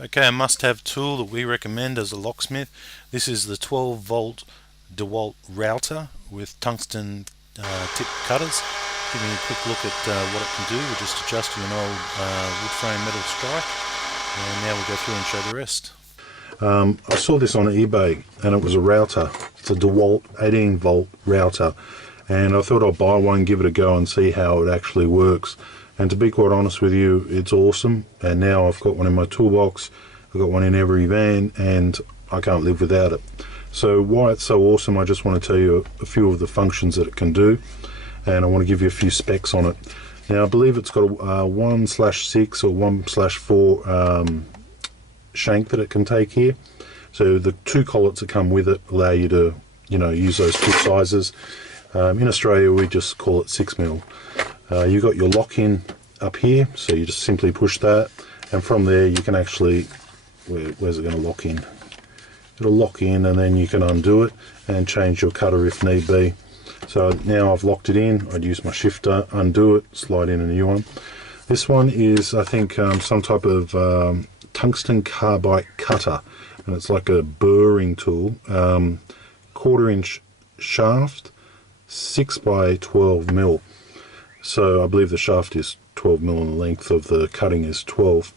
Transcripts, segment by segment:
Okay, a must-have tool that we recommend as a locksmith. This is the 12-volt Dewalt Router with tungsten tip cutters. Giving you a quick look at what it can do. We're just adjusting an old wood frame metal strike, and now we'll go through and show the rest. I saw this on eBay, and it was a router. It's a Dewalt 18-volt router, and I thought I'd buy one, give it a go, and see how it actually works. And to be quite honest with you, it's awesome. And now I've got one in my toolbox, I've got one in every van, and I can't live without it. So why it's so awesome, I just want to tell you a few of the functions that it can do, and I want to give you a few specs on it. Now, I believe it's got a 1/6 or 1/4 shank that it can take here. So the two collets that come with it allow you to, use those two sizes. In Australia, we just call it 6mm. You've got your lock-in up here, so you just simply push that, and from there you can actually, where's it going to lock in? It'll lock in, and then you can undo it and change your cutter if need be. So now I've locked it in, I'd use my shifter, undo it, slide in a new one. This one is, I think, some type of tungsten carbide cutter, and it's like a burring tool. 1/4-inch shaft, 6x12mm. So I believe the shaft is 12mm and the length of the cutting is 12.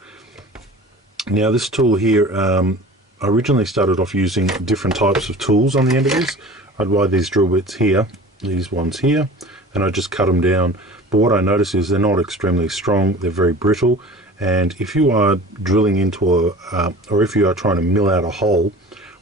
Now this tool here, I originally started off using different types of tools on the end of this. I'd buy these drill bits here, these ones here, and I just cut them down. But what I notice is they're not extremely strong, they're very brittle, and if you are drilling into or if you are trying to mill out a hole,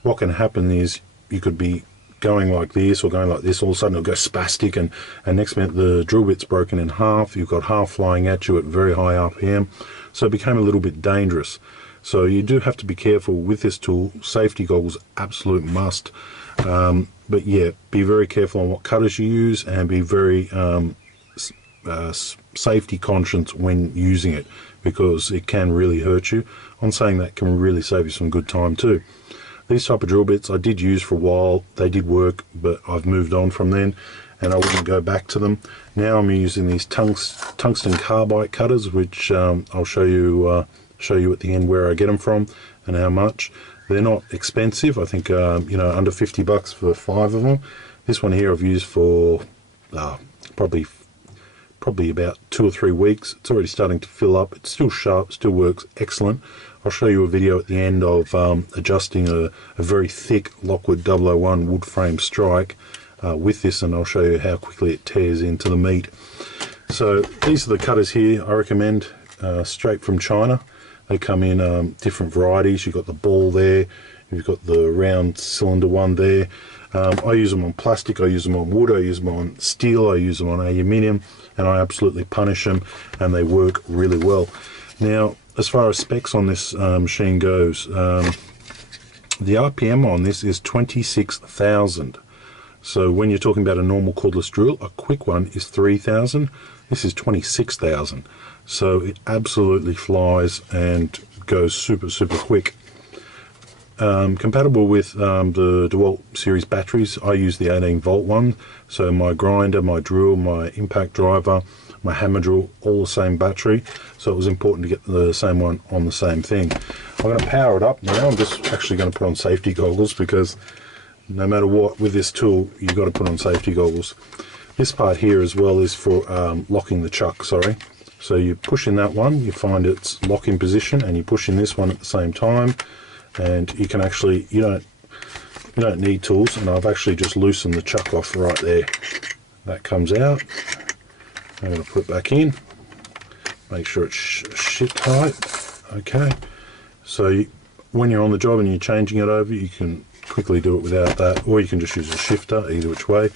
what can happen is you could be going like this or going like this, all of a sudden it'll go spastic, and next minute the drill bit's broken in half, you've got half flying at you at very high RPM, so it became a little bit dangerous. So you do have to be careful with this tool. Safety goggles, absolute must. But yeah, be very careful on what cutters you use, and be very safety conscious when using it, because it can really hurt you. I'm saying that can really save you some good time too. These type of drill bits I did use for a while, they did work, but I've moved on from then and I wouldn't go back to them. Now I'm using these tungsten carbide cutters, which I'll show you at the end where I get them from and how much. They're not expensive, I think under $50 for 5 of them. This one here I've used for probably about 2 or 3 weeks. It's already starting to fill up. It's still sharp, still works excellent. I'll show you a video at the end of adjusting a very thick Lockwood 001 wood frame strike with this, and I'll show you how quickly it tears into the meat. So these are the cutters here I recommend, straight from China. They come in different varieties. You've got the ball there, you've got the round cylinder one there. I use them on plastic, I use them on wood, I use them on steel, I use them on aluminium, and I absolutely punish them, and they work really well. Now, as far as specs on this machine goes, the RPM on this is 26,000. So when you're talking about a normal cordless drill, a quick one is 3,000. This is 26,000. So it absolutely flies and goes super, super quick. Compatible with the DeWalt series batteries, I use the 18-volt one. So my grinder, my drill, my impact driver, my hammer drill, all the same battery. So it was important to get the same one on the same thing. I'm going to power it up now. I'm just actually going to put on safety goggles, because no matter what, with this tool, you've got to put on safety goggles. This part here as well is for locking the chuck, sorry. So you push in that one, you find its lock-in position, and you push in this one at the same time, and you can actually, you don't need tools, and I've actually just loosened the chuck off right there. That comes out. I'm going to put it back in, make sure it's shit tight. Okay, so when you're on the job and you're changing it over, you can quickly do it without that, or you can just use a shifter, either which way.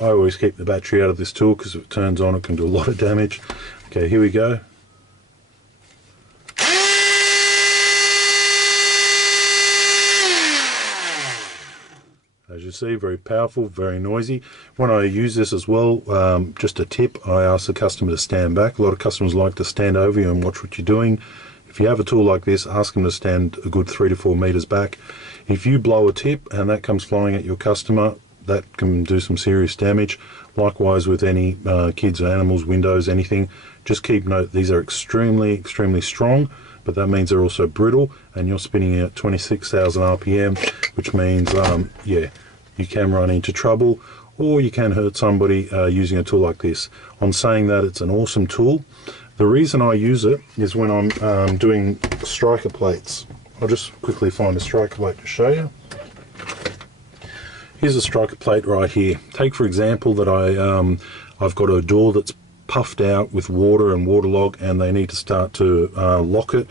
I always keep the battery out of this tool, because if it turns on it can do a lot of damage. Okay, here we go. As you see, very powerful, very noisy. When I use this as well, just a tip, I ask the customer to stand back. A lot of customers like to stand over you and watch what you're doing. If you have a tool like this, ask them to stand a good 3 to 4 meters back. If you blow a tip and that comes flying at your customer, that can do some serious damage. Likewise with any kids or animals, windows, anything. Just keep note, these are extremely, extremely strong. but that means they're also brittle, and you're spinning at 26,000 RPM, which means yeah, you can run into trouble, or you can hurt somebody using a tool like this. On saying that, it's an awesome tool. The reason I use it is when I'm doing striker plates. I'll just quickly find a striker plate to show you. Here's a striker plate right here. Take for example that I've got a door that's puffed out with water and waterlog, and they need to start to lock it,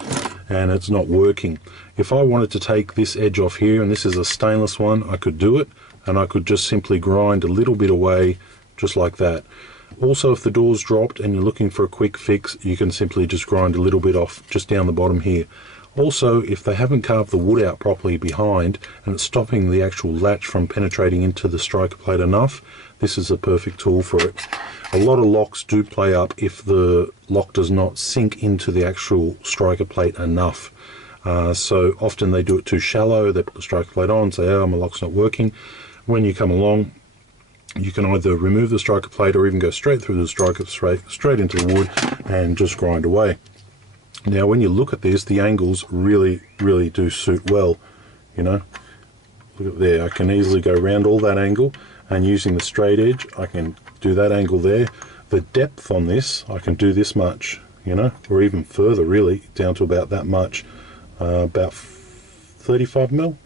and it's not working. If I wanted to take this edge off here, and this is a stainless one, I could do it, and I could just simply grind a little bit away just like that. Also, if the door's dropped and you're looking for a quick fix, you can simply just grind a little bit off just down the bottom here. Also, if they haven't carved the wood out properly behind and it's stopping the actual latch from penetrating into the striker plate enough, this is a perfect tool for it. A lot of locks do play up if the lock does not sink into the actual striker plate enough. So often they do it too shallow, they put the striker plate on, say, oh, my lock's not working. When you come along, you can either remove the striker plate or even go straight through the striker, straight into the wood, and just grind away. Now when you look at this, the angles really do suit well, you know. Look at there, I can easily go around all that angle, and using the straight edge I can do that angle there. The depth on this, I can do this much, you know, or even further really, down to about that much, about 35 mil.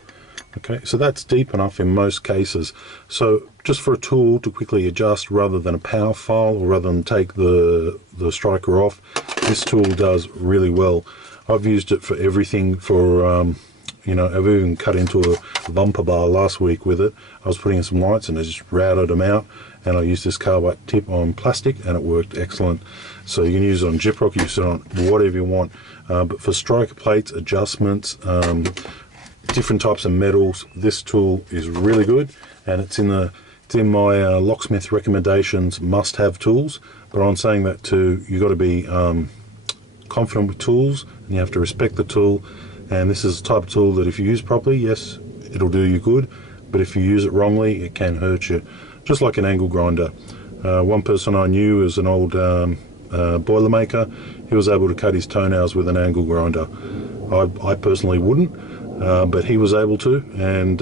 Okay, so that's deep enough in most cases. So just for a tool to quickly adjust rather than a power file, or rather than take the striker off, this tool does really well. I've used it for everything. For you know, I've even cut into a bumper bar last week with it. I was putting in some lights and I just routed them out, and I used this carbide tip on plastic and it worked excellent. So you can use it on gyprock, use it on whatever you want, but for striker plates, adjustments, different types of metals, this tool is really good, and it's in my Locksmith recommendations must-have tools. But on saying that too, you got to be confident with tools, and you have to respect the tool. And this is the type of tool that if you use properly, yes, it'll do you good, but if you use it wrongly, it can hurt you, just like an angle grinder. One person I knew is an old Boilermaker. He was able to cut his toenails with an angle grinder. I personally wouldn't, but he was able to, and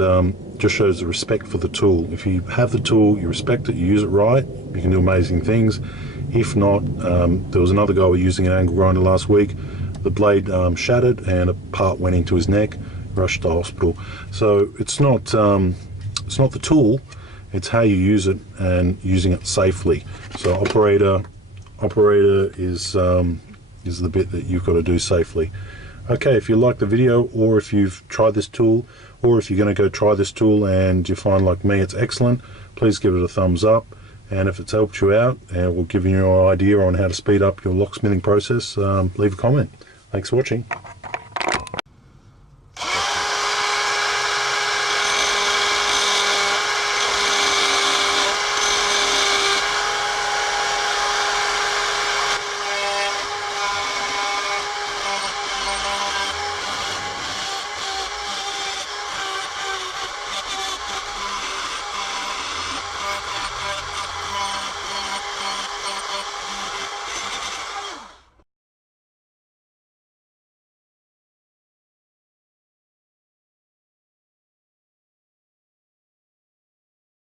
just shows the respect for the tool. If you have the tool, you respect it, you use it right, you can do amazing things. If not, there was another guy using an angle grinder last week. The blade shattered and a part went into his neck, rushed to hospital. So it's not the tool, it's how you use it and using it safely. So operator is the bit that you've got to do safely. Okay, if you like the video, or if you've tried this tool, or if you're going to go try this tool and you find, like me, it's excellent, please give it a thumbs up. And if it's helped you out and will give you an idea on how to speed up your locksmithing process, leave a comment. Thanks for watching.